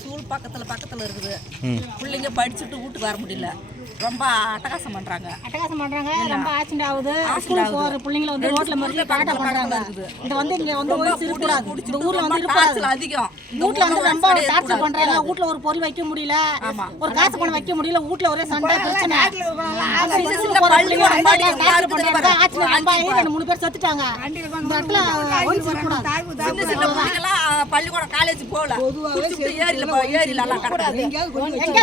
School பக்கத்துல இருக்குது. பிள்ளைங்க படிச்சுட்டு வீட்டுக்கு வர முடியல. ரொம்ப அட்டகாசம் பண்றாங்க. ரொம்ப ஆக்சிடென்ட் ஆகுது. ஸ்கூல் போற பிள்ளைங்கள வந்து ரோட்ல மறிச்சு கலாட்டா பண்றாங்க. இது வந்து இங்க வந்து ஓய்ஸ் இருக்க கூடாது. இந்த ஊர்ல வந்து இருக்காது அதிகம். வீட்ல வந்து ரொம்ப டார்ச்சர் பண்றாங்க. வீட்ல ஒரு பொருள் வைக்க முடியல. ஒரு காசு பணம் வைக்க முடியல. வீட்ல ஒரே சண்டை பிரச்சனை. பள்ளிக்கூட ரொம்ப டார்ச்சர் பண்றாங்க. ஆக்சிடென்ட் ரொம்ப ஆகி 3 பேர் செத்துட்டாங்க. இந்த இடத்துல ஓய்ஸ் இருக்க கூடாது. சின்ன பிள்ளைங்கலாம் பள்ளிக்கூட காலேஜ் போகல. குடிச்சிட்டு ஏரியில எல்லாம் கிடக்குது. எங்க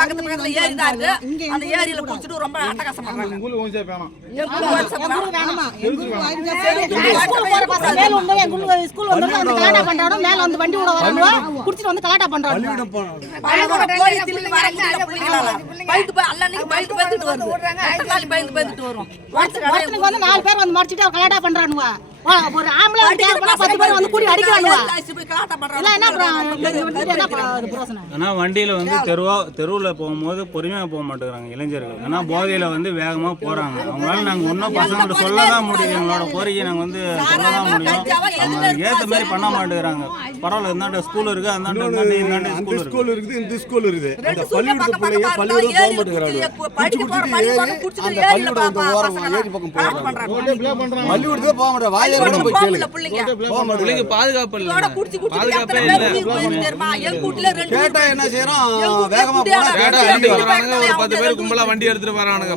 பக்கத்துல ஏரி தான் இருக்கு. அந்த ஏரியில குடிச்சிட்டு ரொம்ப அட்டகாசம் பண்றாங்க. ஸ்கூல் வந்து கலாட்டா பண்றாங்க. மேல வந்து வண்டி விட வராங்க. குடிச்சிட்டு வந்து கலாட்டா பண்றாங்க. வந்து 4 பேர் வந்து மறிச்சிட்டு கலாட்டா பண்றானுங்க. ஒரு ஆம்பளை 10 பேர் வந்து கூடி அடிக்கிறாங்க. ஆனா வண்டியில வந்து தெருவுல போகும்போது பொறுமையா போக மாட்டேங்கிறாங்க இளைஞர்கள். ஏன்னா போதையில வந்து வேகமா போறாங்க. அவங்களால நாங்க ஒன்னும் பசங்கள்ட்ட சொல்லதான் முடியும். எங்களோட கோரிக்கை நாங்க வந்து சொல்லதான் முடியும். அவங்க ஏத்த மாதிரி பண்ண மாட்டேங்கிறாங்க. பரவாயில்ல, இந்தாண்ட ஸ்கூல் இருக்கு, அந்தாண்ட ஸ்கூல் இருக்குது, இந்த ஸ்கூல் இருக்குது. அந்த பள்ளிக்கூடத்து பிள்ளைங்க பள்ளிக்கூடம் போக மாட்டேங்கிறாங்க. பள்ளிக்கூடத்துக்கு போக மாட்டேன். பாதுகாப்பு இல்ல. கேட்டா என்ன செய்யறோம்? வேகமா போனா ஒரு 10 பேர் கும்பலா வண்டி எடுத்துட்டு வரானுங்க.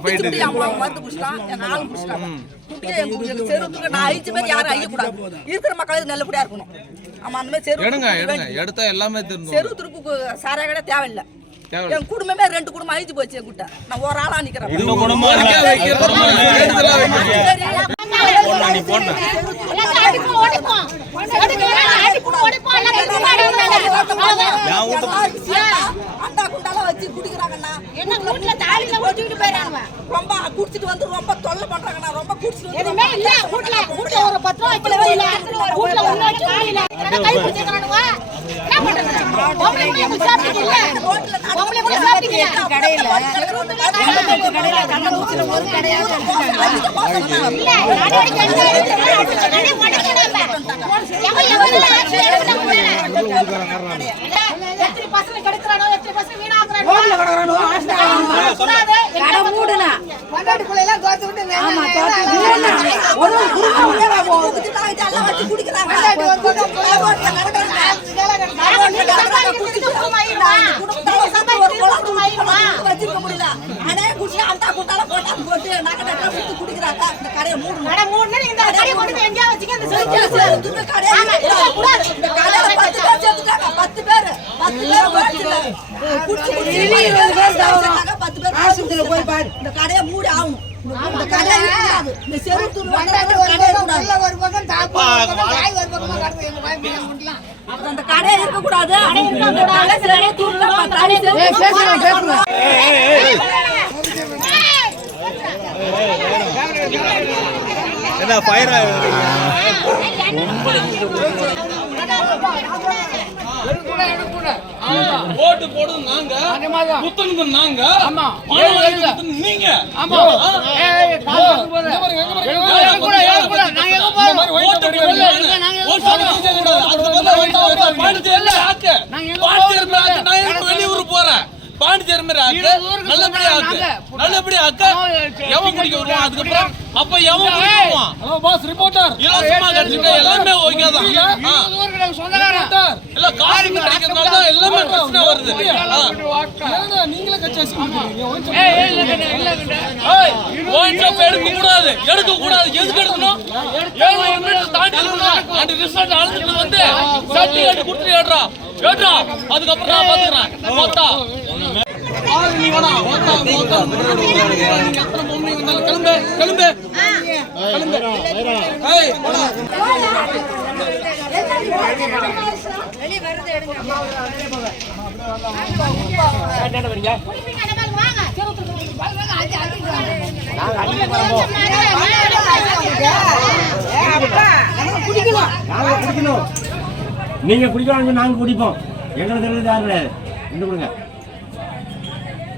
எடுத்தா எல்லாமே தேவையில்லை. என் குடும்பமே 2 குடும்பம் அழிஞ்சு போச்சு. என் கூட்ட நான் ஒரு ஆளா நிக்கிறேன். ரொம்ப குடிச்சிட்டு வந்து ரொம்ப தொல்லை பண்றாங்கண்ணா. ரொம்ப குடிச்சிட்டு ஒரு 10 கடையை மூடி ஆகணும். அந்த கடையை இருக்கக்கூடாது. என்ன ஃபயர் ஓட்டு போடுறது நாங்க, குத்துனது நாங்க, நீங்க. வெளியூர் போறேன். பாண்டிச்சேரி மாதிரி ஆக்கு, நல்லபடியா ஆக்கு, நல்லபடியா ஆக்கு. எவன் குடிக்க வருவான்? அதுக்கப்புறம் அப்ப எவன் குடிக்குவான்? இலவசமா கிடைச்சிட்டா எல்லாமே ஓகே தான். இல்ல காசு கிடைக்கிறதுனால தான் எல்லாமே பிரச்சனை வருது. நீங்களே கட்சி எடுக்க கூடாது, எடுக்க கூடாது. எதுக்கு எடுக்கணும்? 7 மினிட் தாண்டி இருக்கணும். அந்த ரிசல்ட் அழுதுட்டு வந்து சர்டிபிகேட் கொடுத்துட்டு ஏடுறா. அதுக்கப்புறம் நான் பாத்துக்கிறேன். மொத்தா நீ வேணா கிளம்பு கிளம்பு கிளம்பு. நீங்க குடிக்கலாம், நாங்க குடிப்போம். எங்களுக்கு தெரிஞ்சது யாரு என்ன கொடுங்க.